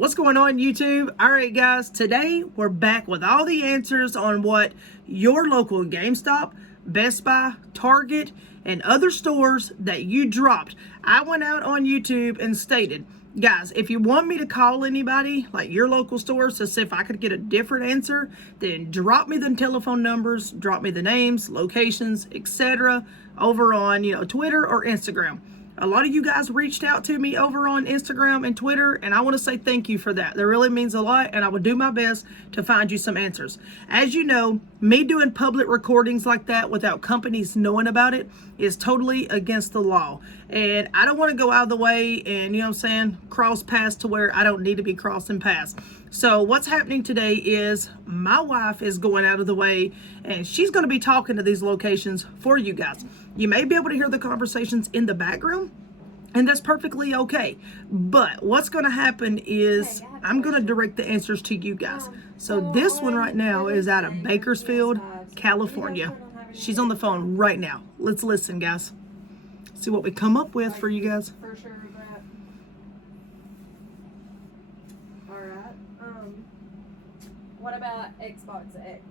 What's going on, YouTube? All right, guys, today we're back with all the answers on what your local Gamestop, Best Buy, Target, and other stores that you dropped. I went out on YouTube and stated, guys, if you want me to call anybody, like your local stores, to see if I could get a different answer, then drop me the telephone numbers, drop me the names, locations, etc. over on, Twitter or Instagram. A lot of you guys reached out to me over on Instagram and Twitter, and I want to say thank you for that. That really means a lot, and I will do my best to find you some answers. As you know, me doing public recordings like that without companies knowing about it is totally against the law. And I don't want to go out of the way and, cross paths to where I don't need to be crossing paths. So what's happening today is my wife is going out of the way, and she's going to be talking to these locations for you guys. You may be able to hear the conversations in the background, and that's perfectly okay. But what's going to happen is I'm going to direct the answers to you guys. So this one right now is out of Bakersfield, California. She's on the phone right now. Let's listen, guys. See what we come up with for you guys. For sure, that. All right. What about Xbox X?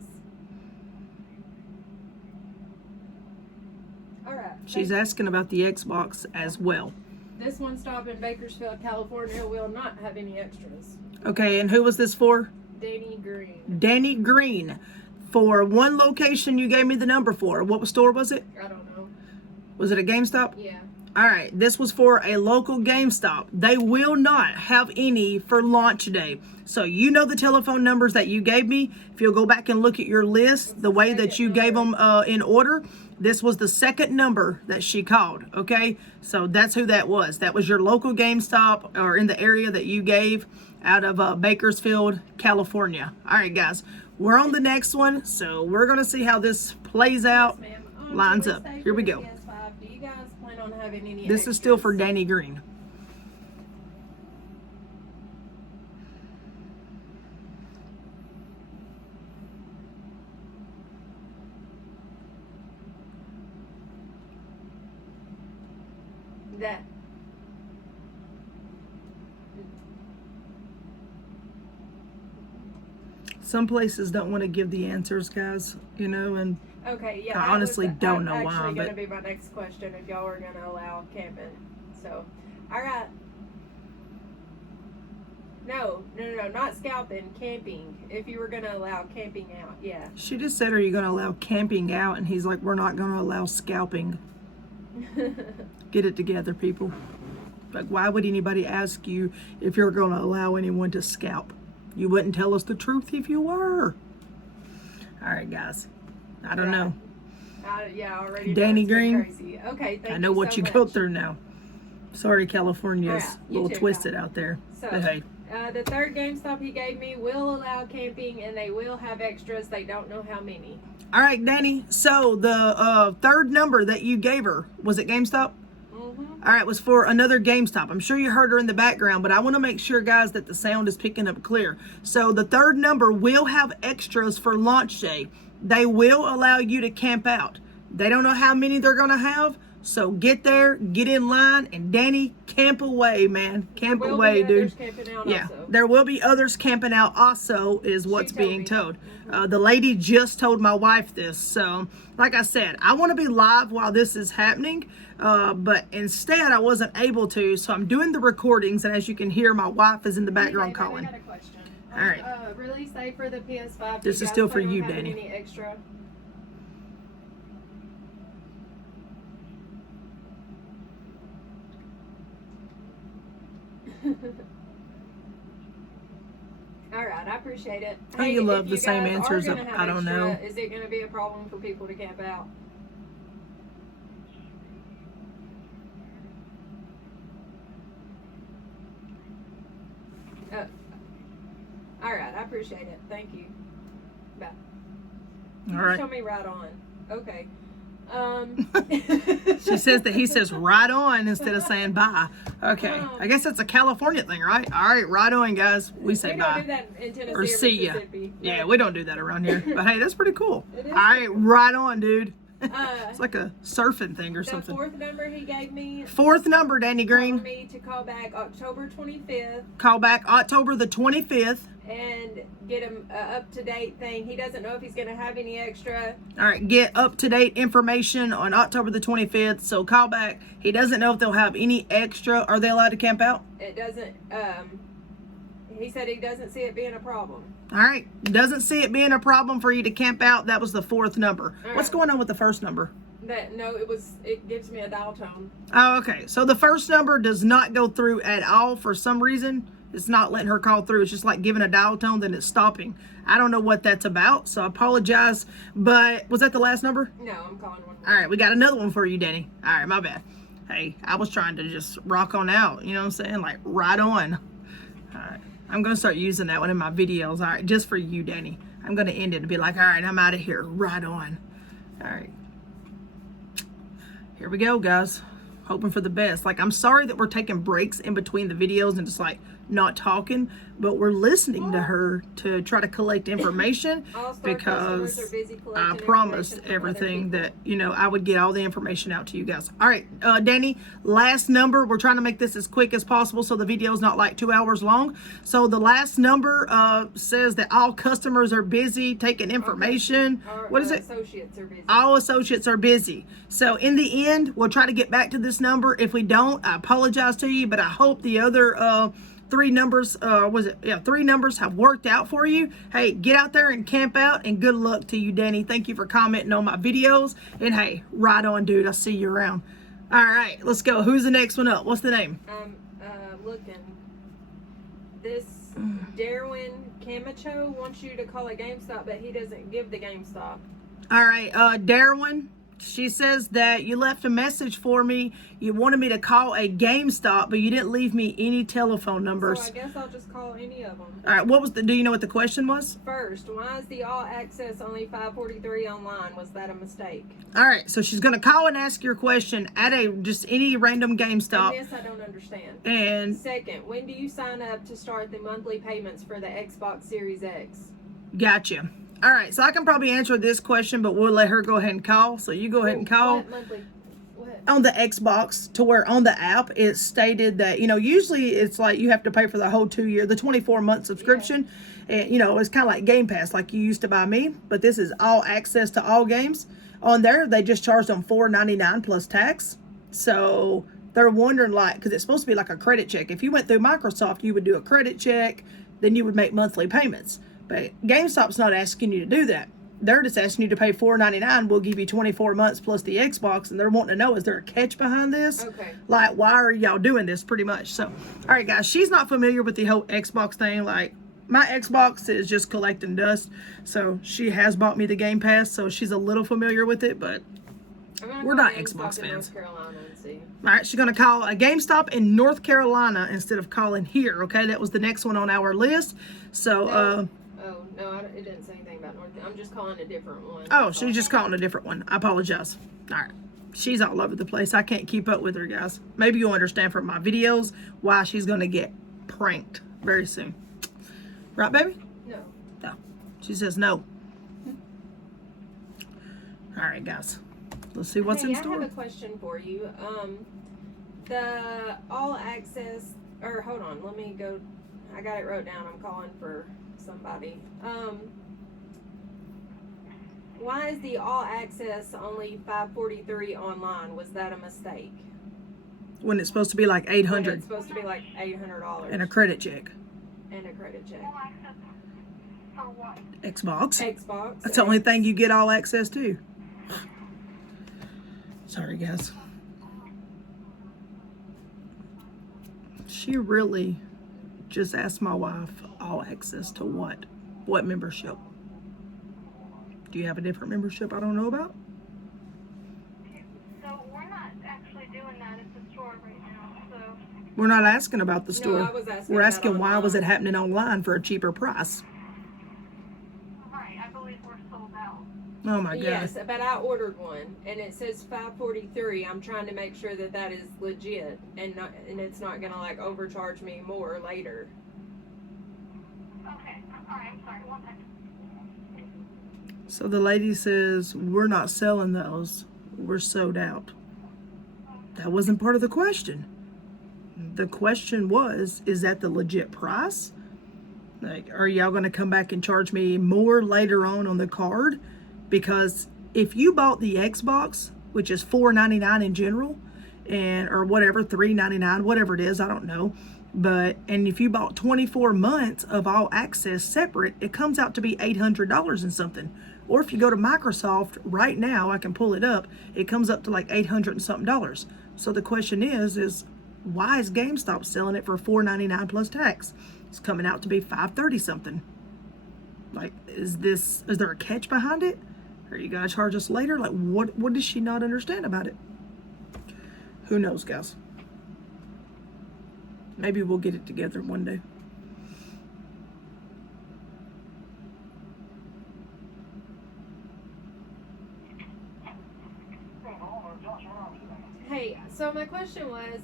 All right. She's asking about the Xbox as well. This one stop in Bakersfield, California will not have any extras. Okay, and who was this for? Danny Green. Danny Green. For one location you gave me the number for. What store was it? I don't know. Was it a GameStop? Yeah. All right, this was for a local GameStop. They will not have any for launch day. So you know the telephone numbers that you gave me. If you'll go back and look at your list, the way that you gave them in order, this was the second number that she called, okay? So that's who that was. That was your local GameStop or in the area that you gave out of Bakersfield, California. All right, guys, we're on the next one. So we're going to see how this plays out, lines up. Here we go. PS5, do you guys plan on having any This extras? is still for Danny Green. That. Some places don't want to give the answers, guys, and Okay, yeah. I honestly don't know why, actually but going to be my next question if y'all are going to allow camping. So, all right. No, not scalping, camping. If you were going to allow camping out, yeah. she just said, are you going to allow camping out? And he's like, we're not going to allow scalping. Get it together, people. Like, why would anybody ask you if you're going to allow anyone to scalp? You wouldn't tell us the truth if you were. All right, guys. I don't know. Yeah, already. Danny Green. Crazy. Okay, thank I know you what so you much. go through now. Sorry, California's All right, a little you too, twisted guys. out there. So, But hey, the third GameStop he gave me will allow camping, and they will have extras. They don't know how many. all right, Danny. So the third number that you gave her, was it GameStop? All right, was for another GameStop. I'm sure you heard her in the background, but I want to make sure, guys, that the sound is picking up clear. So the third number will have extras for launch day. They will allow you to camp out. They don't know how many they're going to have, so get there, get in line, and Danny, camp away, man. Camp away, dude. Yeah, also. there will be others camping out also, is what's told being me. told. The lady just told my wife this. So, like I said, I want to be live while this is happening, but instead I wasn't able to, so I'm doing the recordings, and as you can hear, my wife is in the background Okay, calling. I got a question. All right. Release date for the PS5. This do is guys still for plan on you, having Danny. Any extra? All right, I appreciate it. Oh, you love if the same guys are answers. gonna have I don't extra, know. Is it going to be a problem for people to camp out? All right, I appreciate it. Thank you. Bye. You All just right. Tell me right on. Okay. She says that he says right on instead of saying bye. Okay. I guess that's a California thing, right? All right, right on, guys. We say we bye. don't do that in Tennessee Or see ya. Mississippi. Yeah, we don't do that around here. But hey, that's pretty cool. It is All right, right on, dude. It's like a surfing thing or The something. fourth number he gave me Fourth number, Danny Green. told me to call back October 25th Call back October the 25th. and get him an up-to-date thing. He doesn't know if he's going to have any extra. All right, get up-to-date information on October the 25th. So call back. He doesn't know if they'll have any extra. Are they allowed to camp out? It doesn't, he said he doesn't see it being a problem. All right, doesn't see it being a problem for you to camp out. That was the fourth number. All What's right. going on with the first number? It gives me a dial tone. Oh, okay. So the first number does not go through at all for some reason. It's not letting her call through. It's just like giving a dial tone, then it's stopping. I don't know what that's about, so I apologize. But was that the last number? No, I'm calling one more. All right, we got another one for you, Danny. All right, my bad. Hey, I was trying to just rock on out. You know what I'm saying? Like, right on. All right. I'm going to start using that one in my videos. All right, just for you, Danny. I'm going to end it and be like, all right, I'm out of here. Right on. All right. Here we go, guys. Hoping for the best. Like, I'm sorry that we're taking breaks in between the videos and just like not talking, but we're listening to her to try to collect information All-star customers because are busy I collecting promised information from other everything people. that, you know, I would get all the information out to you guys. All right, Danny, last number. We're trying to make this as quick as possible so the video is not like 2 hours long. So the last number says that all customers are busy taking information. Our, What is it? Associates are busy. All associates are busy. So in the end, we'll try to get back to this number. If we don't, I apologize to you, but I hope the other three numbers have worked out for you. Hey, get out there and camp out, and good luck to you, Danny. Thank you for commenting on my videos, and hey, right on, dude. I'll see you around. All right, let's go. Who's the next one up? What's the name? Looking. This Darwin Camacho wants you to call a GameStop, but he doesn't give the GameStop. All right, Darwin. She says that you left a message for me. You wanted me to call a GameStop, but you didn't leave me any telephone numbers. So I guess I'll just call any of them. All right, do you know what the question was? First, why is the all access only $5.43 online? Was that a mistake? All right, so she's gonna call and ask your question at just any random GameStop. And this I don't understand. And Second, when do you sign up to start the monthly payments for the Xbox Series X? gotcha. All right, so I can probably answer this question, but we'll let her go ahead and call. So you go ahead and call. What monthly? What? On the Xbox, to where on the app it stated that, you know, usually it's like you have to pay for the whole 2 year, the 24-month subscription. And, you know, it's kind of like Game Pass, like you used to buy me, but this is all access to all games. On there, they just charged them $4.99 plus tax. So they're wondering, like, because it's supposed to be like a credit check. If you went through Microsoft, you would do a credit check, then you would make monthly payments. But GameStop's not asking you to do that. They're just asking you to pay $4.99. We'll give you 24 months plus the Xbox, and they're wanting to know, is there a catch behind this? Okay. Like, why are y'all doing this, pretty much? So, all right, guys, she's not familiar with the whole Xbox thing. Like, my Xbox is just collecting dust, so she has bought me the Game Pass, so she's a little familiar with it, but we're not Xbox fans. North Carolina and see. All right, she's going to call a GameStop in North Carolina instead of calling here, okay? That was the next one on our list. So, It didn't say anything about North. I'm just calling a different one. oh, she's just calling a different one. I apologize. All right. She's all over the place. I can't keep up with her, guys. Maybe you'll understand from my videos why she's going to get pranked very soon. Right, baby? No. No. She says no. All right, guys. Let's see what's in I store. have a question for you. The all access, or hold on, let me go. I got it wrote down. I'm calling for somebody. Why is the all access only $5.43 online? Was that a mistake? When it's supposed to be like When $800 it's supposed to be like $800 and a credit check. and a credit check. For what? Xbox. Xbox. That's the only thing you get all access to. Sorry, guys. She really just asked my wife all access to what? What membership? Do you have a different membership I don't know about? So we're not actually doing that at the store right now. So We're not asking about the No, store. I was asking We're about asking why was it online. happening online for a cheaper price? right, I believe we're sold out. Oh my God. Yes, but I ordered one, and it says $5.43. I'm trying to make sure that that is legit, and it's not gonna like overcharge me more later. Okay, alright, I'm sorry, one second. So the lady says, we're not selling those. We're sold out. That wasn't part of the question. The question was, is that the legit price? Like, are y'all going to come back and charge me more later on the card? Because if you bought the Xbox, which is $4.99 in general, and or whatever, $3.99, whatever it is, I don't know. And if you bought 24 months of all access separate, it comes out to be $800 and something. Or if you go to Microsoft right now, I can pull it up, it comes up to like $800 and something. So the question is why is GameStop selling it for $4.99 plus tax? It's coming out to be $530 something. Like, is there a catch behind it? Are you gonna charge us later? Like, what does she not understand about it? Who knows, guys? Maybe we'll get it together one day. Hey, so my question was,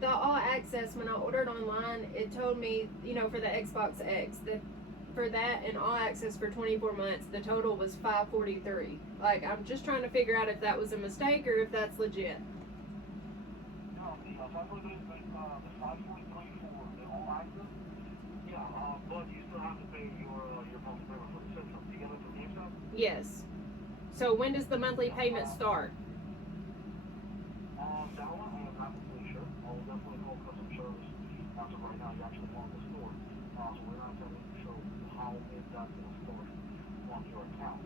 the all access, when I ordered online, it told me, for the Xbox X, that for that and all access for 24 months, the total was $543. Like, I'm just trying to figure out if that was a mistake or if that's legit. No, the $543 for the all access, yeah, but you still have to pay your monthly payment for the system to get it from GameStop. Yes. So when does the monthly payment start? That one, I'm not completely sure. I'll definitely call customer service. As of right now, you're actually on the store. So we're not going to show how that's going to store on your account.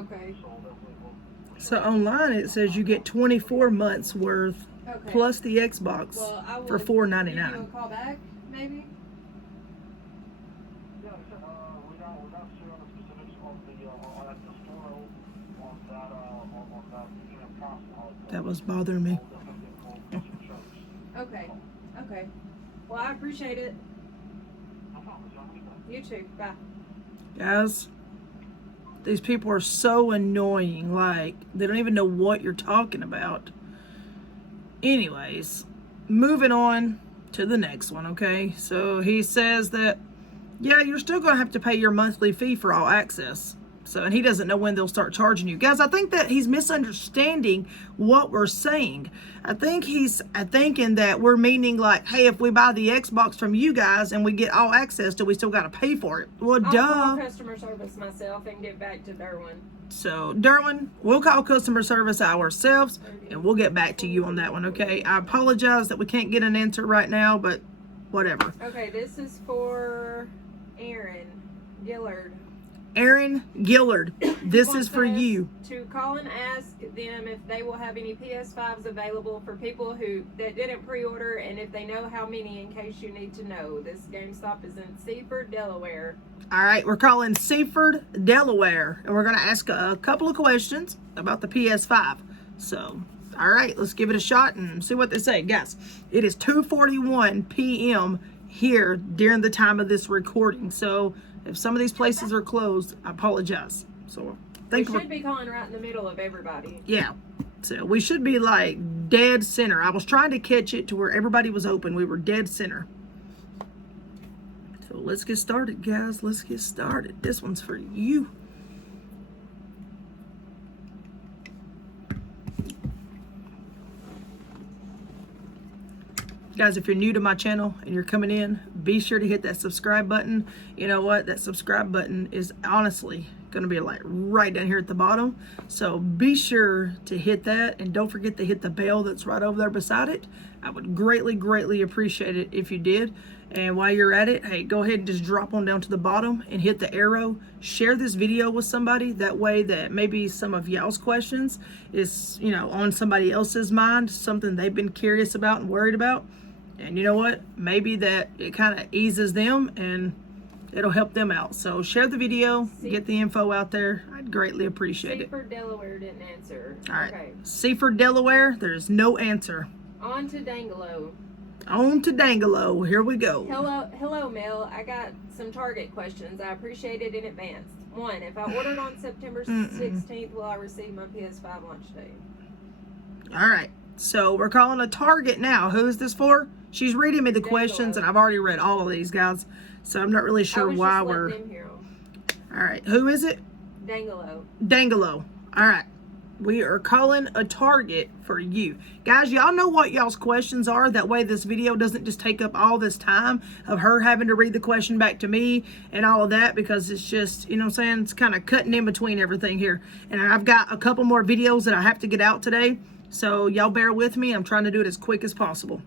Okay. So definitely So online it says you get 24 months worth Okay. plus the Xbox I for will $4.99. give you a call back, maybe? yeah, we're not sure on the specifics of the store on that process. That was bothering me. Okay. Okay. Well, I appreciate it. You too. Bye. Guys, these people are so annoying. Like, they don't even know what you're talking about. Anyways, moving on to the next one, okay? So he says that, yeah, you're still going to have to pay your monthly fee for all access. So, and he doesn't know when they'll start charging you. Guys, I think that he's misunderstanding what we're saying. I think he's thinking that we're meaning like, hey, if we buy the Xbox from you guys and we get all access, do we still got to pay for it? Well, I'll duh. call customer service myself and get back to Derwin. So, Derwin, we'll call customer service ourselves and we'll get back to you on that one, okay? I apologize that we can't get an answer right now, but whatever. Okay, this is for Aaron Gillard. Aaron Gillard, this is for Wants us you. To call and ask them if they will have any PS5s available for people that didn't pre-order, and if they know how many, in case you need to know. This GameStop is in Seaford, Delaware. All right, we're calling Seaford, Delaware, and we're going to ask a couple of questions about the PS5. So, all right, let's give it a shot and see what they say. Guys, it is 2:41 p.m. here during the time of this recording. So, if some of these places are closed, I apologize. So, We should be calling right in the middle of everybody. Yeah. So, we should be like dead center. I was trying to catch it to where everybody was open. We were dead center. So, let's get started, guys. Let's get started. This one's for you. Guys, if you're new to my channel and you're coming in, be sure to hit that subscribe button. You know what? That subscribe button is honestly going to be like right down here at the bottom. So be sure to hit that, and don't forget to hit the bell that's right over there beside it. I would greatly, greatly appreciate it if you did. And while you're at it, hey, go ahead and just drop on down to the bottom and hit the arrow. Share this video with somebody. That way that maybe some of y'all's questions is, on somebody else's mind, something they've been curious about and worried about. And you know what? Maybe that it kind of eases them and it'll help them out. So share the video, get the info out there. I'd greatly appreciate it. Seaford, Delaware didn't answer. All right. Okay. Seaford, Delaware, there's no answer. On to Dangelo. On to Dangelo. Here we go. Hello, Mel. I got some Target questions. I appreciate it in advance. 1, if I ordered on September 16th, will I receive my PS5 launch date? All right. So we're calling a Target now. Who is this for? She's reading me the questions, and I've already read all of these, guys. So I'm not really sure why we're... Them hear 'em. All right. Who is it? Dangalo. All right. We are calling a Target for you. Guys, y'all know what y'all's questions are. That way this video doesn't just take up all this time of her having to read the question back to me and all of that, because it's just, you know what I'm saying, it's kind of cutting in between everything here. And I've got a couple more videos that I have to get out today. So y'all bear with me. I'm trying to do it as quick as possible.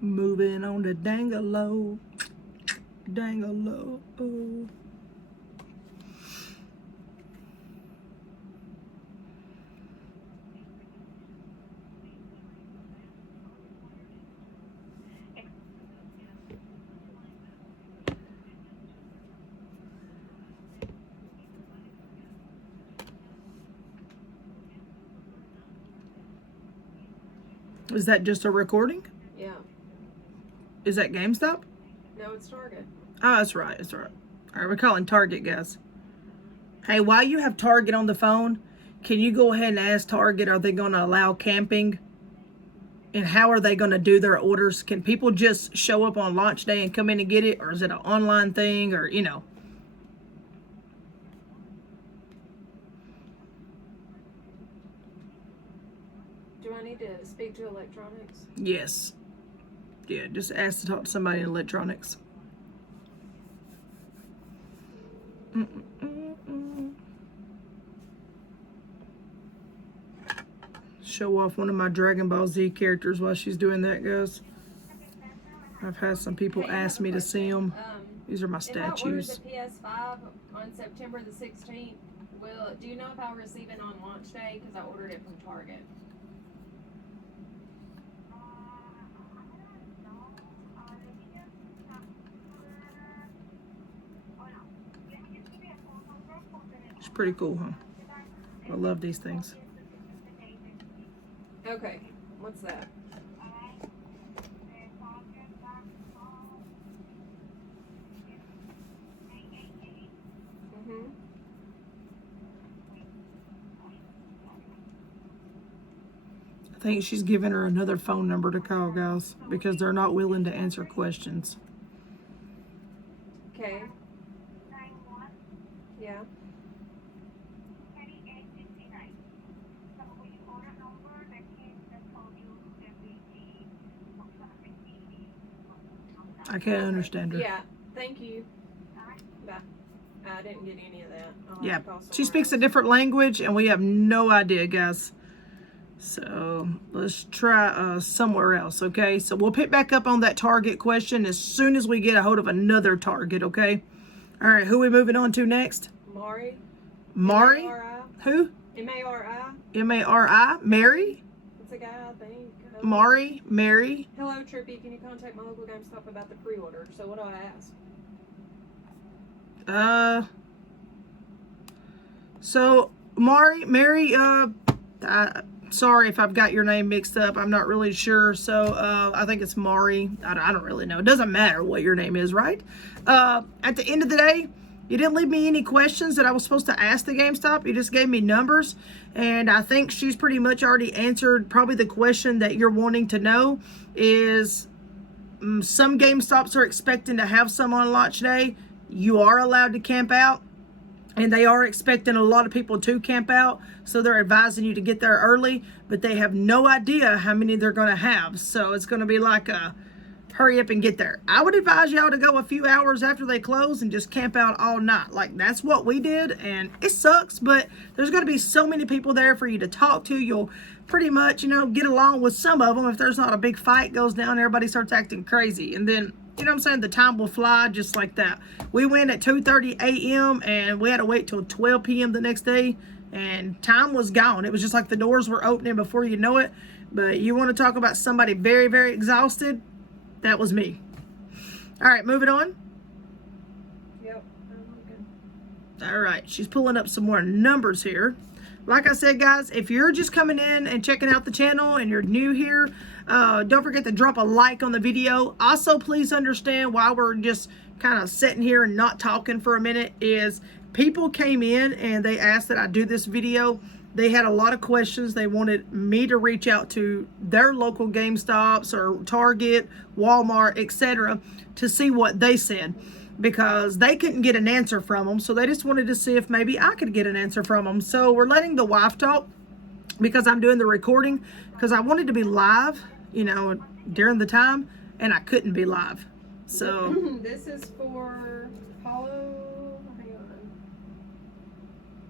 Moving on to Dangalo. Dangalo. Oh. Is that just a recording? Yeah. Is that Gamestop? No, it's Target. Oh, that's right. That's right. All right, we're calling Target, guys. Hey, while you have Target on the phone, can you go ahead and ask Target, are they going to allow camping? And how are they going to do their orders? Can people just show up on launch day and come in and get it? Or is it an online thing? Or, you know. Do I need to speak to electronics? Yes. Yeah, just ask to talk to somebody in electronics. Show off one of my Dragon Ball Z characters while she's doing that, guys. I've had some people ask me to see them. These are my statues. If I ordered the PS5 on September the 16th, do you know if I'll receive it on launch day? Because I ordered it from Target. It's pretty cool, huh? I love these things. Okay, what's that? I think she's giving her another phone number to call, guys, because they're not willing to answer questions. Okay. Yeah. I can't understand her. Yeah, thank you. Bye. I didn't get any of that. Yeah, she speaks a different language, and we have no idea, guys. So let's try somewhere else, okay? So we'll pick back up on that Target question as soon as we get a hold of another Target, okay? All right, who are we moving on to next? Mari. Mari? M-A-R-I. Who? M-A-R-I. M-A-R-I? Mary? It's a guy, I think. Mari? Mary? Hello, Trippy. Can you contact my local GameStop about the pre-order? So what do I ask? So Mary, sorry if I've got your name mixed up. I'm not really sure. So I think it's Mari. I don't really know. It doesn't matter what your name is, right? At the end of the day, you didn't leave me any questions that I was supposed to ask the GameStop. You just gave me numbers. And I think she's pretty much already answered probably the question that you're wanting to know is some GameStops are expecting to have some on launch day. You are allowed to camp out. And they are expecting a lot of people to camp out. So they're advising you to get there early. But they have no idea how many they're going to have. So it's going to be like a hurry up and get there. I would advise y'all to go a few hours after they close and just camp out all night. Like, that's what we did. And it sucks. But there's going to be so many people there for you to talk to. You'll pretty much, you know, get along with some of them. If there's not a big fight goes down, everybody starts acting crazy. And then, you know what I'm saying? The time will fly just like that. We went at 2:30 a.m. and we had to wait till 12 p.m. the next day. And time was gone. It was just like the doors were opening before you know it. But you want to talk about somebody very, very exhausted? That was me. All right, moving on. Yep. Okay. All right, she's pulling up some more numbers here. Like I said, guys, if you're just coming in and checking out the channel and you're new here, don't forget to drop a like on the video. Also, please understand why we're just kind of sitting here and not talking for a minute is people came in and they asked that I do this video they had a lot of questions. They wanted me to reach out to their local GameStops or Target, Walmart, etc. to see what they said, because they couldn't get an answer from them. So they just wanted to see if maybe I could get an answer from them. So we're letting the wife talk, because I'm doing the recording, because I wanted to be live, during the time, and I couldn't be live. So this is for Paulo. Hang on.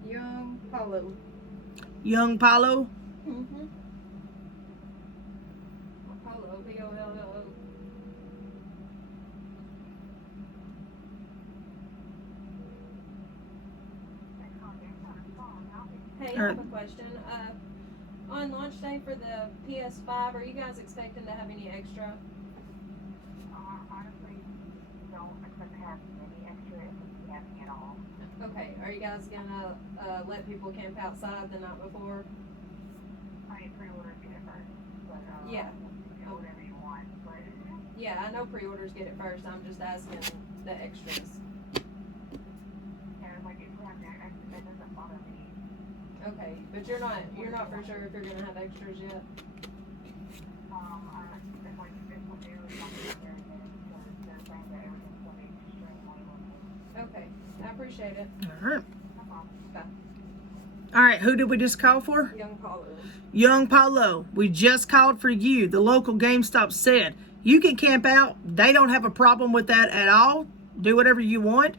Young Paulo. Young Paulo. Mm-hmm. Paulo, P-O-L-L-O. Hey, I have a question. On launch day for the PS5, are you guys expecting to have any extra? Honestly, don't expect to have any extra if we have any at all. Okay, are you guys gonna let people camp outside the night before? I mean, pre-orders get it first, but Yeah. you know, whatever you want. But Yeah, I know pre-orders get it first. I'm just asking the extras. yeah, like if you have the extra, that doesn't bother me. Okay, but you're not for sure if you're gonna have extras yet. If like if we'll do something there and then because they're saying that everything's gonna be extremely limited. Okay, I appreciate it. All right. No problem. All right, who did we just call for? Young Paulo. Young Paulo, we just called for you. The local GameStop said you can camp out. They don't have a problem with that at all. Do whatever you want.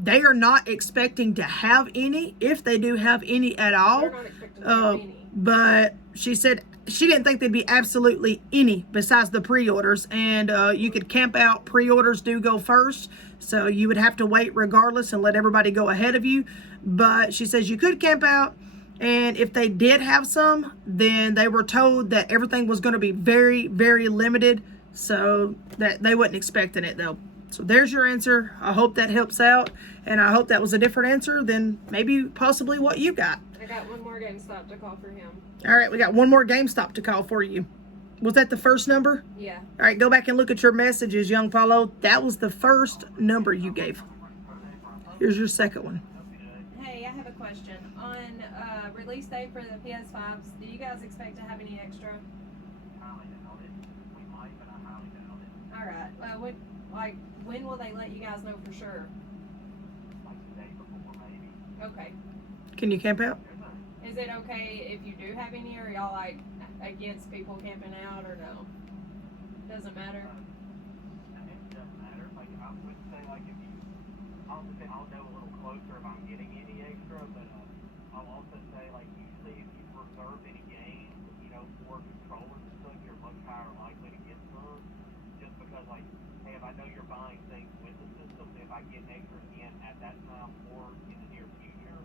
They are not expecting to have any, if they do have any at all. They're not expecting to have any. But she said she didn't think there'd be absolutely any besides the pre-orders. And you could camp out. Pre-orders do go first, so you would have to wait regardless and let everybody go ahead of you. But she says you could camp out. And if they did have some, then they were told that everything was going to be very, very limited. So that they wasn't expecting it, though. So there's your answer. I hope that helps out. And I hope that was a different answer than maybe possibly what you got. I got one more GameStop to call for him. All right, we got one more GameStop to call for you. Was that the first number? Yeah. All right, go back and look at your messages, young Paulo. That was the first number you gave. Here's your second one. Hey, I have a question. On release day for the PS5s, do you guys expect to have any extra? Highly doubt it. We might, but I highly doubt it. All right. When will they let you guys know for sure? Like the day before, maybe. Okay. Can you camp out? Is it okay if you do have any, or y'all like against people camping out, or no? Doesn't matter. It doesn't matter. Like, I would say, like, if you, I'll know a little closer if I'm getting any extra, but I'll also say, like, usually if you've reserved any games, for controllers and stuff, you're much higher likely to get some. Just because, like, hey, if I know you're buying things with the system, if I get extras in at that time or in the near future,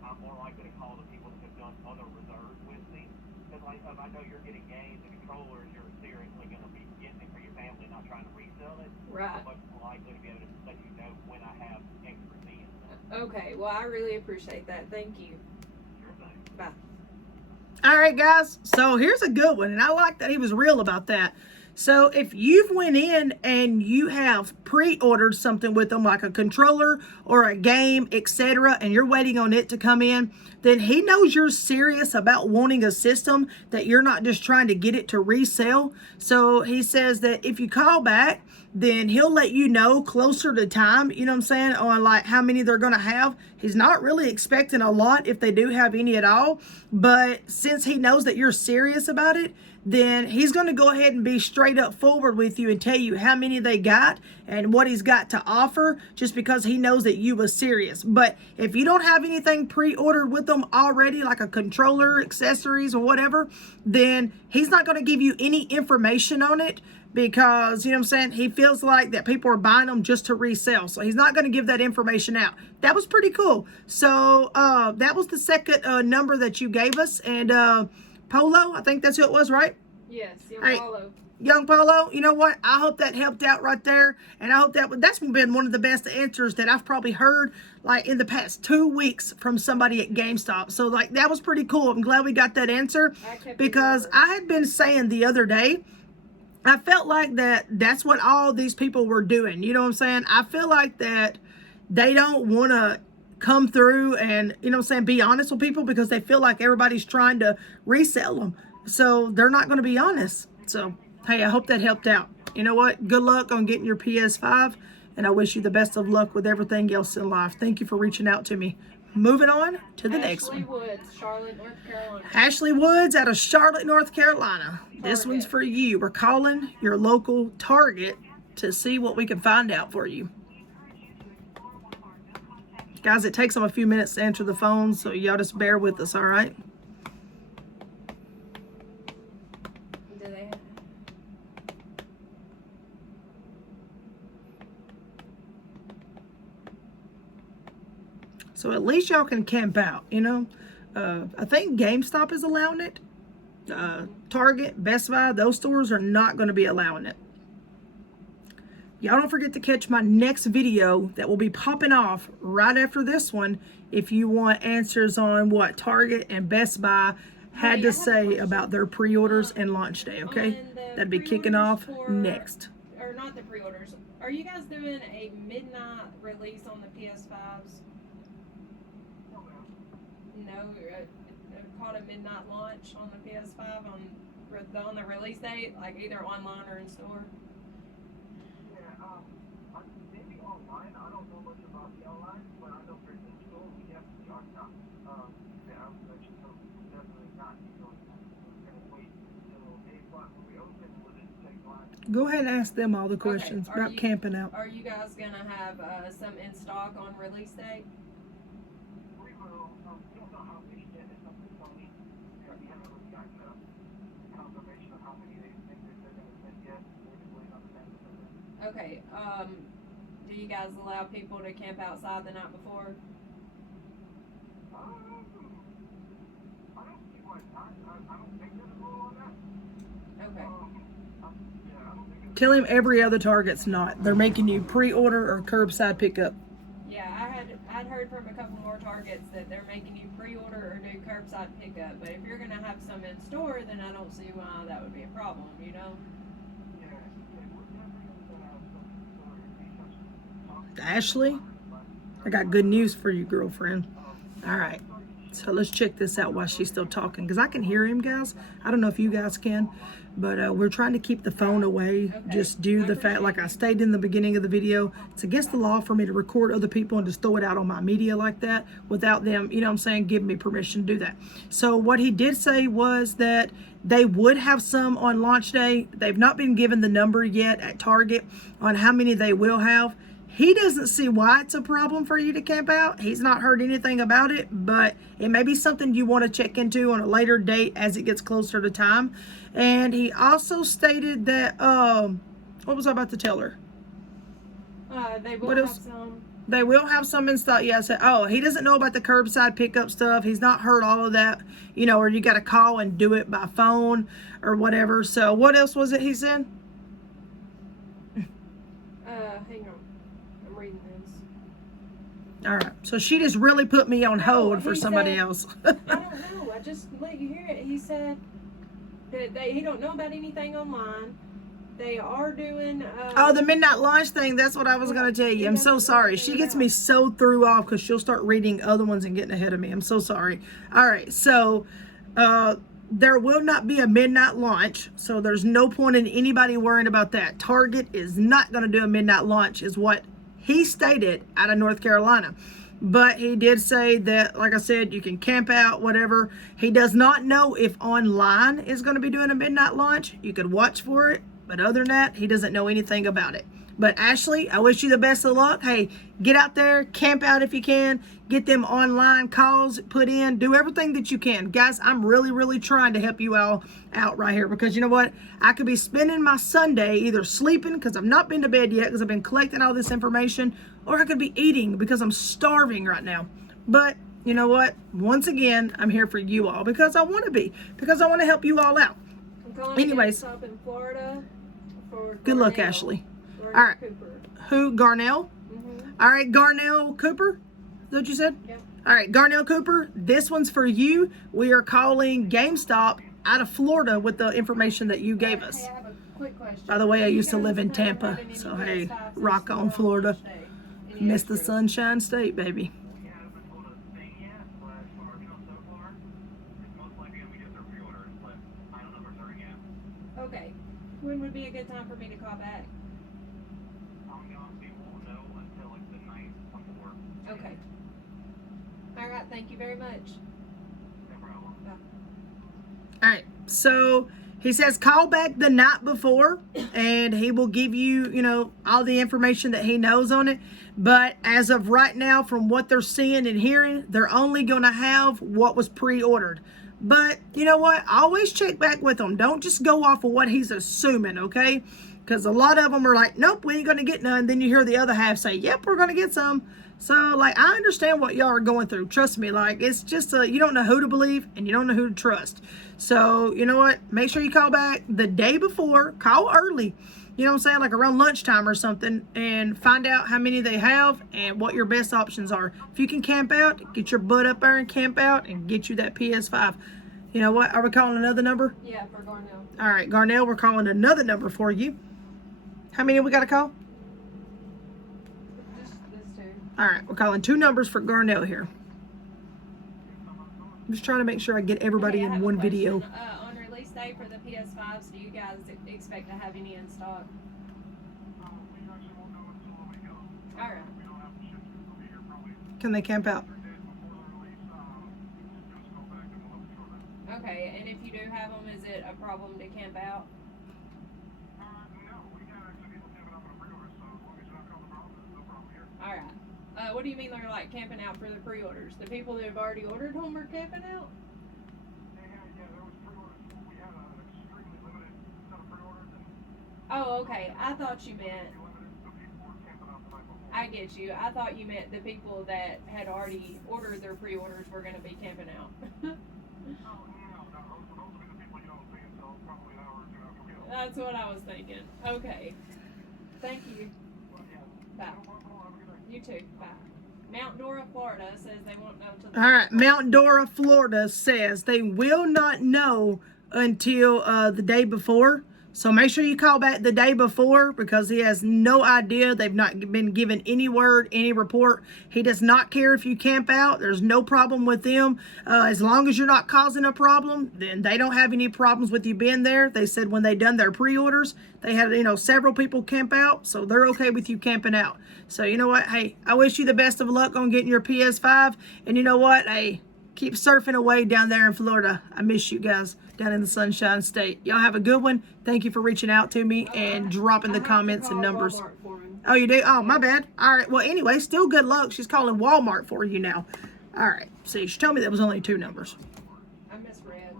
I'm more likely to call the people that have done other reserves with me. Because, like, if I know you're getting games and controllers, you're seriously going to be getting it for your family, not trying to resell it. Right. I'm much more likely to be able to let you know when I have extras in. Okay. Well, I really appreciate that. Thank you. Sure thing. Bye. All right, guys. So here's a good one, and I like that he was real about that. So if you've went in and you have pre-ordered something with them, like a controller or a game, etc., and you're waiting on it to come in, then he knows you're serious about wanting a system, that you're not just trying to get it to resell. So he says that if you call back, then he'll let you know closer to time, you know what I'm saying, on like how many they're going to have. He's not really expecting a lot if they do have any at all. But since he knows that you're serious about it, then he's going to go ahead and be straight up forward with you and tell you how many they got and what he's got to offer, just because he knows that you was serious. But if you don't have anything pre-ordered with them already, like a controller, accessories, or whatever, then he's not going to give you any information on it, because, you know what I'm saying, he feels like that people are buying them just to resell. So he's not going to give that information out. That was pretty cool. So that was the second number that you gave us. And Polo, I think that's who it was, right? Yes. Young Hey. Paulo. Young Polo, you know what? I hope that helped out right there. And I hope that's been one of the best answers that I've probably heard like in the past 2 weeks from somebody at GameStop. So like that was pretty cool. I'm glad we got that answer, I kept it because over. I had been saying the other day, I felt like that's what all these people were doing. You know what I'm saying? I feel like that they don't want to come through and, you know what I'm saying, be honest with people because they feel like everybody's trying to resell them. So they're not going to be honest. So, hey, I hope that helped out. You know what? Good luck on getting your PS5, and I wish you the best of luck with everything else in life. Thank you for reaching out to me. Moving on to the next Ashley one. Woods, Charlotte, North Carolina. Ashley Woods out of Charlotte, North Carolina. This one's for you. We're calling your local Target to see what we can find out for you. Guys, it takes them a few minutes to answer the phone, so y'all just bear with us, all right? Do they have? So at least y'all can camp out, you know? I think Gamestop is allowing it. Target, Best Buy, those stores are not going to be allowing it. Y'all don't forget to catch my next video that will be popping off right after this one if you want answers on what Target and Best Buy had to say about their pre-orders and launch day, okay? That'd be kicking off next. Or not the pre-orders. Are you guys doing a midnight release on the PS5s? No, called a midnight launch on the PS5 on the release date, like either online or in store. Maybe online. I don't know much about the online, but I know for in school we have to jot down. The application, so definitely not. We're gonna wait until 8 o'clock when we open. We'll just take line. Go ahead and ask them all the questions Okay. about camping out. Are you guys gonna have some in stock on release date? We will. We don't know how many yet. It's up to Sony. We haven't really gotten confirmation of how many they think that they're gonna send yet. We're just waiting on the send. Okay. Do you guys allow people to camp outside the night before? I don't see why not. I don't think there's a rule on that. Okay. I don't think Tell him every other Target's not. They're making you pre-order or curbside pickup. Yeah, I'd heard from a couple more Targets that they're making you pre-order or do curbside pickup. But if you're gonna have some in store, then I don't see why that would be a problem. You know. Ashley, I got good news for you, girlfriend. All right, so let's check this out while she's still talking, because I can hear him, guys. I don't know if you guys can, but we're trying to keep the phone away, just due to the fact, like I stated in the beginning of the video, it's against the law for me to record other people and just throw it out on my media like that without them, you know what I'm saying, giving me permission to do that. So what he did say was that they would have some on launch day. They've not been given the number yet at Target on how many they will have. He doesn't see why it's a problem for you to camp out. He's not heard anything about it, but it may be something you want to check into on a later date as it gets closer to time. And he also stated that, what was I about to tell her? They will have some. They will have some in stock. Yeah, I said, oh, he doesn't know about the curbside pickup stuff. He's not heard all of that, you know, or you got to call and do it by phone or whatever. So what else was it he said? Hang on. I'm reading this. All right. So she just really put me on hold for somebody else. I don't know. I just let you hear it. He said that he don't know about anything online. They are doing. Oh, the midnight launch thing. That's what I was going to tell you. I'm so sorry. She gets me so threw off because she'll start reading other ones and getting ahead of me. I'm so sorry. All right. So there will not be a midnight launch. So there's no point in anybody worrying about that. Target is not going to do a midnight launch is what he stated out of North Carolina. But he did say that, like I said, you can camp out, whatever. He does not know if online is going to be doing a midnight launch. You could watch for it. But other than that, he doesn't know anything about it. But Ashley, I wish you the best of luck. Hey, get out there, camp out if you can. Get them online calls put in. Do everything that you can. Guys, I'm really, really trying to help you all out right here. Because you know what? I could be spending my Sunday either sleeping because I've not been to bed yet because I've been collecting all this information. Or I could be eating because I'm starving right now. But you know what? Once again, I'm here for you all because I want to be. Because I want to help you all out. Anyways. Up in Florida for Good luck, Ashley. All right. Cooper. Who? Garnell? Mm-hmm. All right, Garnell Cooper. Is that what you said? Yep. All right, Garnell Cooper. This one's for you. We are calling Gamestop out of Florida with the information that you gave us. Hey, I have a quick question. By the way, I used to You live in guys haven't Tampa, had any so hey, PS5s rock in on store Florida. launch day? Any Miss the extras? Sunshine State, baby. We haven't When would be a good time for me to call back? We won't know until like the night before. Okay. All right. Thank you very much. No problem. All right, so he says call back the night before and he will give you, all the information that he knows on it. But as of right now, from what they're seeing and hearing, they're only going to have what was pre-ordered. But you know what? Always check back with them. Don't just go off of what he's assuming, okay? Because a lot of them are like, nope, we ain't going to get none. Then you hear the other half say, yep, we're going to get some. So, like, I understand what y'all are going through. Trust me, like, it's just you don't know who to believe and you don't know who to trust. So, you know what? Make sure you call back the day before. Call early. You know what I'm saying? Like around lunchtime or something, and find out how many they have and what your best options are. If you can camp out, get your butt up there and camp out and get you that PS5. You know what? Are we calling another number? Yeah, for Garnell. All right, Garnell, we're calling another number for you. How many we got to call? Just this two. All right, we're calling 2 numbers for Garnell here. I'm just trying to make sure I get everybody Hey, I in have a one question. video. On release day for the PS5s, do you guys expect to have any in stock? We actually won't know until we go. All right. We don't have the ships will be here probably Can they camp out? 3 days before the release. Just give us a call back and we'll let you know that. Okay, and if you do have them, is it a problem to camp out? No, we can't actually people camping out for the pre-order, so as long as you're not calling the problem, there's no problem here. All right. What do you mean they're like camping out for the pre-orders? The people that have already ordered them are camping out? Yeah, there was pre-orders. We had an extremely limited set of pre-orders and Oh, okay. I thought you meant. limited, so people were camping out the night before. I get you. I thought you meant the people that had already ordered their pre-orders were going to be camping out. No, those will be the people you don't see until probably an hour or 2 after we go. That's what I was thinking. Okay. Thank you. Well, yeah. Bye. No problem. Have a good day. You too. Bye. Mount Dora, Florida says they won't know till. All right, Mount Dora, Florida says they will not know until the day before. So make sure you call back the day before because he has no idea. They've not been given any word, any report. He does not care if you camp out. There's no problem with them. As long as you're not causing a problem, then they don't have any problems with you being there. They said when they done their pre-orders, they had, several people camp out. So they're okay with you camping out. So you know what? Hey, I wish you the best of luck on getting your PS5. And you know what? Hey, keep surfing away down there in Florida. I miss you guys down in the Sunshine State. Y'all have a good one. Thank you for reaching out to me and dropping the comments and numbers. Oh, you do? Oh, my bad. All right. Well, anyway, still good luck. She's calling Walmart for you now. All right. See, she told me that was only 2 numbers. I misread.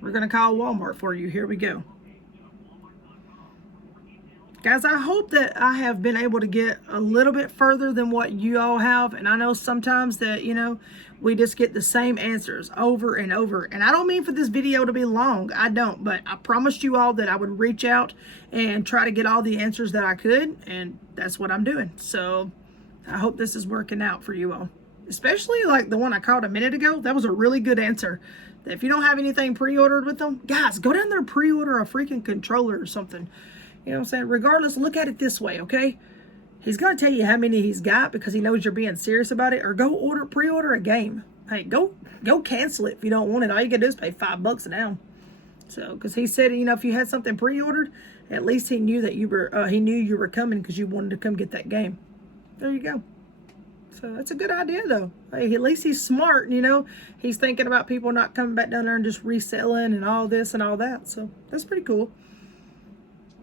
We're going to call Walmart for you. Here we go. Guys, I hope that I have been able to get a little bit further than what you all have. And I know sometimes that, we just get the same answers over and over. And I don't mean for this video to be long. I don't. But I promised you all that I would reach out and try to get all the answers that I could. And that's what I'm doing. So I hope this is working out for you all. Especially like the one I called a minute ago. That was a really good answer. If you don't have anything pre-ordered with them, guys, go down there and pre-order a freaking controller or something. You know what I'm saying? Regardless, look at it this way, okay? He's going to tell you how many he's got because he knows you're being serious about it. Or go pre-order a game. Hey, go cancel it if you don't want it. All you got to do is pay $5 now. So, because he said, if you had something pre-ordered, at least he knew that you were, he knew you were coming because you wanted to come get that game. There you go. So that's a good idea, though. Hey, at least he's smart, He's thinking about people not coming back down there and just reselling and all this and all that. So that's pretty cool.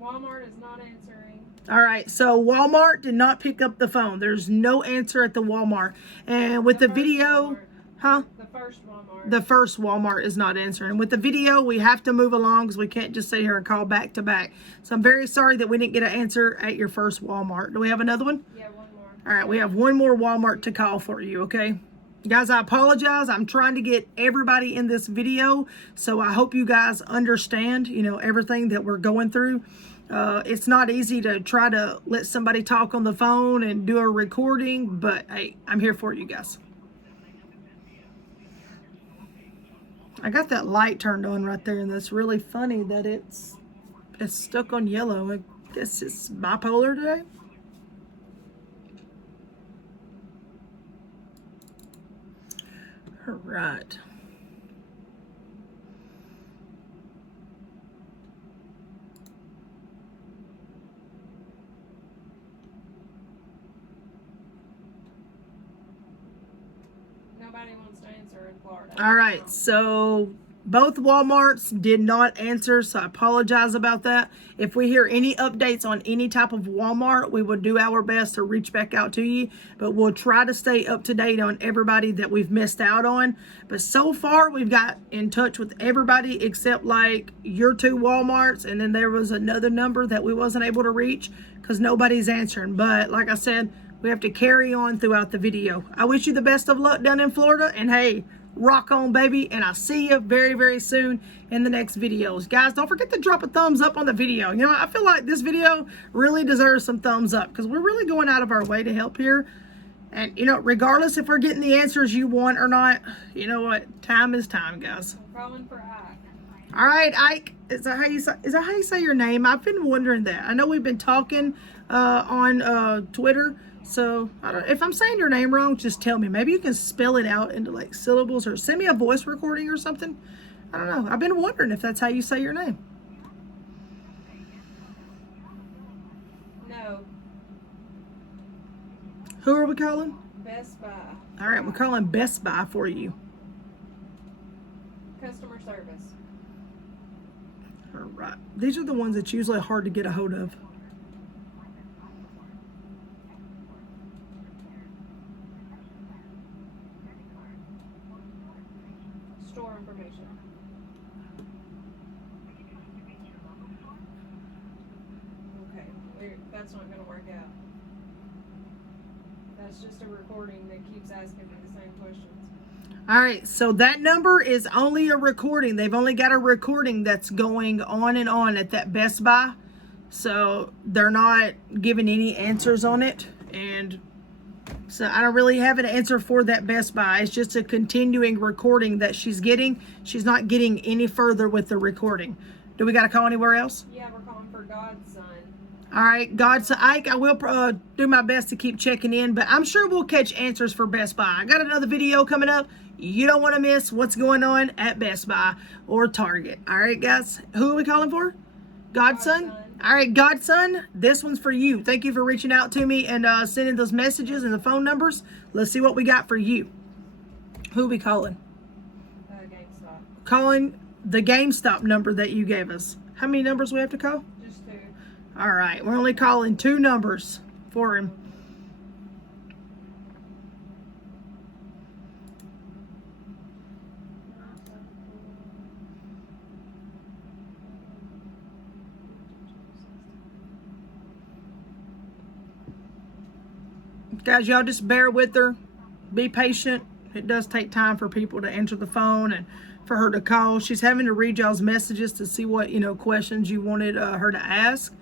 Walmart is not answering. All right, so Walmart did not pick up the phone. There's no answer at the Walmart. And with the video, huh? The first Walmart. The first Walmart is not answering. With the video, we have to move along because we can't just sit here and call back to back. So I'm very sorry that we didn't get an answer at your first Walmart. Do we have another one? Yeah, one more. All right, we have one more Walmart to call for you, okay? Guys, I apologize. I'm trying to get everybody in this video, so I hope you guys understand, everything that we're going through. It's not easy to try to let somebody talk on the phone and do a recording, but hey, I'm here for you guys. I got that light turned on right there, and that's really funny that it's stuck on yellow. I guess it's bipolar today. All right. Nobody wants to answer in Florida. All right, so both Walmarts did not answer, so I apologize about that. If we hear any updates on any type of Walmart, we will do our best to reach back out to you, but we'll try to stay up to date on everybody that we've missed out on. But so far, we've got in touch with everybody except like your 2 Walmarts, and then there was another number that we wasn't able to reach because nobody's answering. But like I said, we have to carry on throughout the video. I wish you the best of luck down in Florida, and hey, rock on, baby, and I'll see you very, very soon in the next videos. Guys, don't forget to drop a thumbs up on the video. You know, I feel like this video really deserves some thumbs up because we're really going out of our way to help here. And, you know, regardless if we're getting the answers you want or not, you know what? Time is time, guys. I'm calling for Ike. All right, Ike. Is that how you say your name? I've been wondering that. I know we've been talking on Twitter. So, if I'm saying your name wrong, just tell me. Maybe you can spell it out into like syllables or send me a voice recording or something. I don't know. I've been wondering if that's how you say your name. No. Who are we calling? Best Buy. All right, we're calling Best Buy for you. Customer service. All right. These are the ones that's usually hard to get a hold of. Store information. Okay, that's not going to work out. That's just a recording that keeps asking me the same questions. All right, so that number is only a recording. They've only got a recording that's going on and on at that Best Buy. So they're not giving any answers on it. And so I don't really have an answer for that Best Buy. It's just a continuing recording that she's getting. She's not getting any further with the recording. Do we got to call anywhere else? Yeah, we're calling for Godson. All right, Godson Ike, I will do my best to keep checking in, but I'm sure we'll catch answers for Best Buy. I got another video coming up. You don't want to miss what's going on at Best Buy or Target. All right, guys, who are we calling for? Godson? All right, Godson, this one's for you. Thank you for reaching out to me and sending those messages and the phone numbers. Let's see what we got for you. Who are we calling? GameStop. Calling the GameStop number that you gave us. How many numbers we have to call? Just 2. All right, we're only calling 2 numbers for him. Guys, y'all just bear with her. Be patient. It does take time for people to answer the phone and for her to call. She's having to read y'all's messages to see what, questions you wanted her to ask.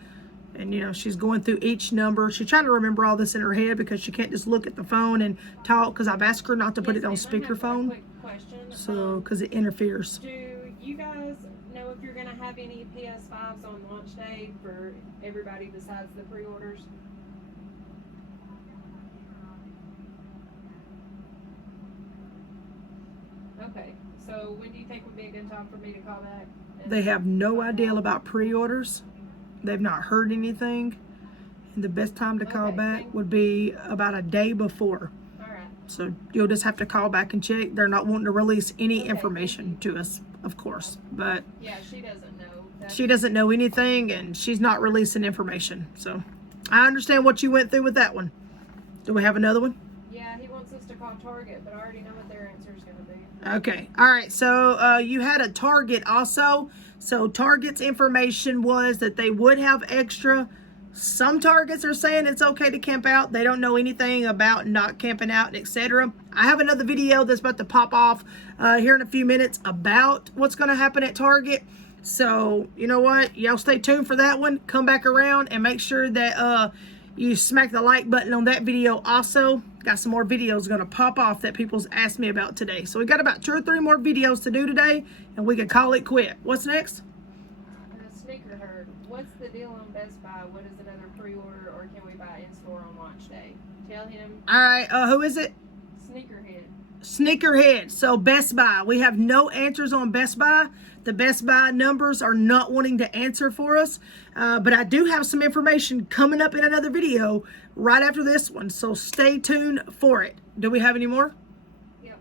And, she's going through each number. She's trying to remember all this in her head because she can't just look at the phone and talk because I've asked her not to put it on speakerphone. Quick question. So, because it interferes. Do you guys know if you're going to have any PS5s on launch day for everybody besides the pre-orders? Okay, so when do you think would be a good time for me to call back? They have no idea about pre-orders. They've not heard anything. And the best time to call back would be about a day before. All right. So you'll just have to call back and check. They're not wanting to release any information to us, of course. But yeah, she doesn't know. She doesn't know anything, and she's not releasing information. So I understand what you went through with that one. Do we have another one? Yeah, he wants us to call Target, but I already know what their answer is going to be. Okay. All right. So you had a Target also. So Target's information was that they would have extra. Some Targets are saying it's okay to camp out. They don't know anything about not camping out, etc. I have another video that's about to pop off here in a few minutes about what's going to happen at Target. So, you know what? Y'all stay tuned for that one. Come back around and make sure that you smack the like button on that video also. Got some more videos going to pop off that people's asked me about today. So we got about 2 or 3 more videos to do today, and we can call it quit. What's next? Sneaker Herd. What's the deal on Best Buy? What is another pre-order, or can we buy in-store on launch day? Tell him. All right. Who is it? Sneakerhead. Sneakerhead. So Best Buy. We have no answers on Best Buy. The Best Buy numbers are not wanting to answer for us. But I do have some information coming up in another video right after this one. So stay tuned for it. Do we have any more? Yep.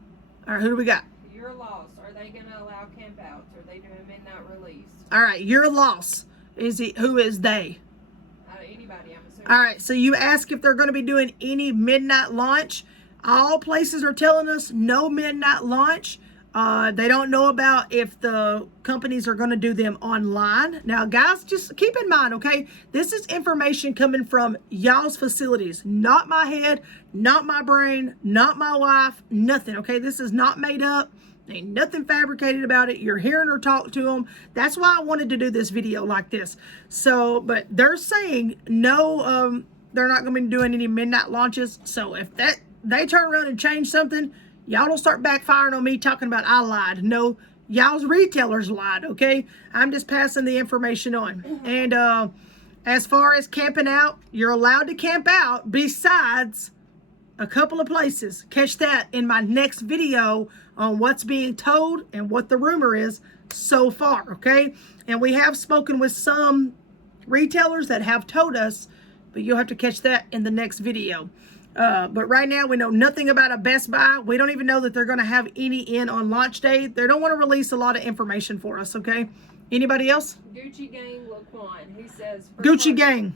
All right, who do we got? Your loss. Are they going to allow campouts? Are they doing midnight release? All right, your loss. Who is they? Anybody, I'm assuming. All right, so you ask if they're going to be doing any midnight launch. All places are telling us no midnight launch. They don't know about if the companies are going to do them online. Now, guys, just keep in mind, okay, this is information coming from y'all's facilities, not my head, not my brain, not my wife, nothing, okay? This is not made up. Ain't nothing fabricated about it. You're hearing her talk to them. That's why I wanted to do this video like this. So, but they're saying no, they're not going to be doing any midnight launches. So if they turn around and change something, y'all don't start backfiring on me talking about I lied. No, y'all's retailers lied, okay? I'm just passing the information on. And as far as camping out, you're allowed to camp out besides a couple of places. Catch that in my next video on what's being told and what the rumor is so far, okay? And we have spoken with some retailers that have told us, but you'll have to catch that in the next video. But right now, we know nothing about a Best Buy. We don't even know that they're going to have any in on launch day. They don't want to release a lot of information for us, okay? Anybody else? Gucci Gang Laquan. He says... Gucci Gang.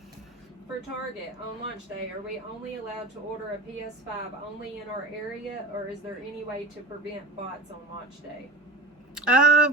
For Target on launch day, are we only allowed to order a PS5 only in our area, or is there any way to prevent bots on launch day?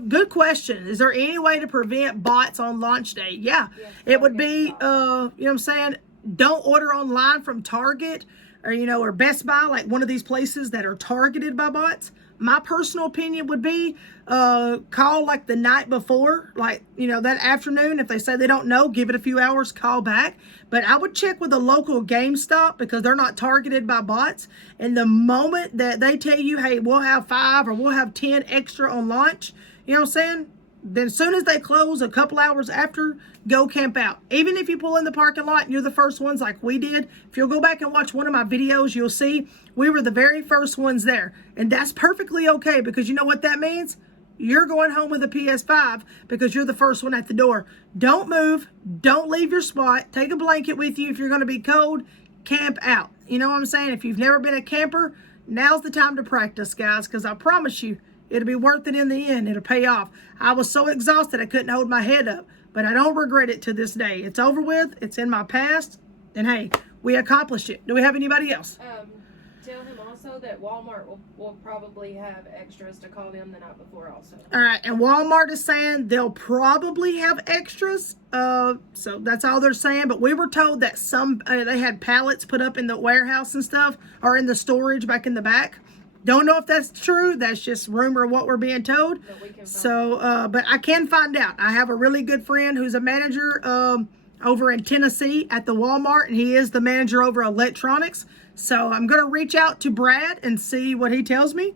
Good question. Is there any way to prevent bots on launch day? Yeah, it would be, you know what I'm saying? Don't order online from Target or, or Best Buy, like one of these places that are targeted by bots. My personal opinion would be call like the night before, like, that afternoon. If they say they don't know, give it a few hours, call back. But I would check with a local GameStop because they're not targeted by bots. And the moment that they tell you, hey, we'll have 5 or we'll have 10 extra on launch, you know what I'm saying? Then as soon as they close a couple hours after, go camp out. Even if you pull in the parking lot and you're the first ones like we did, if you'll go back and watch one of my videos, you'll see we were the very first ones there. And that's perfectly okay because you know what that means? You're going home with a PS5 because you're the first one at the door. Don't move. Don't leave your spot. Take a blanket with you if you're going to be cold. Camp out. You know what I'm saying? If you've never been a camper, now's the time to practice, guys, because I promise you, it'll be worth it in the end. It'll pay off. I was so exhausted I couldn't hold my head up, but I don't regret it to this day. It's over with. It's in my past. And hey, we accomplished it. Do we have anybody else? Tell him also that Walmart will probably have extras to call them the night before also. All right, and Walmart is saying they'll probably have extras. So that's all they're saying. But we were told that some they had pallets put up in the warehouse and stuff, or in the storage back in the back. Don't know if that's true. That's just rumor of what we're being told. But we can but I can find out. I have a really good friend who's a manager over in Tennessee at the Walmart, and he is the manager over electronics. So I'm going to reach out to Brad and see what he tells me.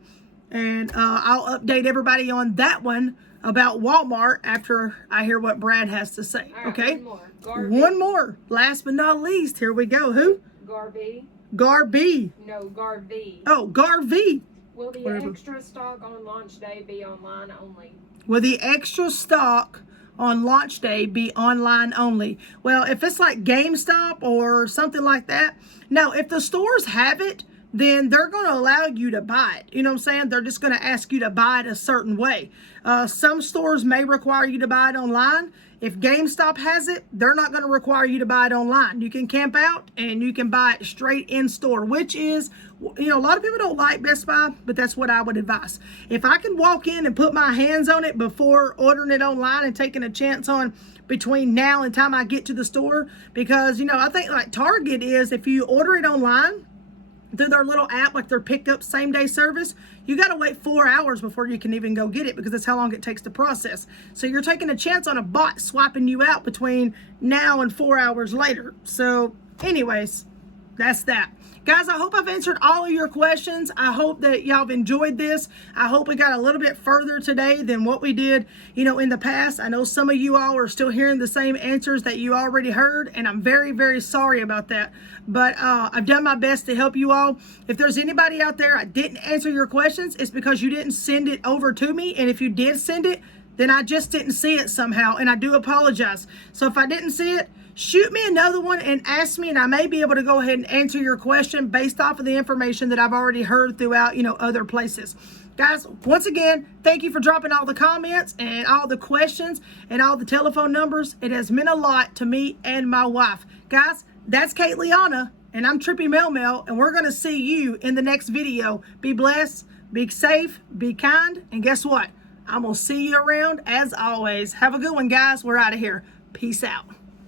And I'll update everybody on that one about Walmart after I hear what Brad has to say. All right, okay? One more. One more. Last but not least, here we go. Who? Garvey. Garvey. No, Garvey. Oh, Garvey. Will the extra stock on launch day be online only? Will the extra stock on launch day be online only? Well, if it's like GameStop or something like that, no. If the stores have it, then they're going to allow you to buy it. You know what I'm saying? They're just going to ask you to buy it a certain way. Some stores may require you to buy it online. If GameStop has it, they're not going to require you to buy it online. You can camp out and you can buy it straight in store, which is, a lot of people don't like Best Buy, but that's what I would advise. If I can walk in and put my hands on it before ordering it online and taking a chance on between now and time I get to the store, because, I think like Target is, if you order it online through their little app, like their pickup same day service, you got to wait 4 hours before you can even go get it because that's how long it takes to process. So you're taking a chance on a bot swiping you out between now and 4 hours later. So anyways, that's that. Guys, I hope I've answered all of your questions. I hope that y'all have enjoyed this. I hope we got a little bit further today than what we did, in the past. I know some of you all are still hearing the same answers that you already heard, and I'm very, very sorry about that. But I've done my best to help you all. If there's anybody out there I didn't answer your questions, it's because you didn't send it over to me. And if you did send it, then I just didn't see it somehow, and I do apologize. So if I didn't see it, shoot me another one and ask me, and I may be able to go ahead and answer your question based off of the information that I've already heard throughout, other places. Guys, once again, thank you for dropping all the comments and all the questions and all the telephone numbers. It has meant a lot to me and my wife. Guys, that's Kate Liana, and I'm Trippy Mel Mel, and we're going to see you in the next video. Be blessed, be safe, be kind, and guess what? I'm going to see you around as always. Have a good one, guys. We're out of here. Peace out.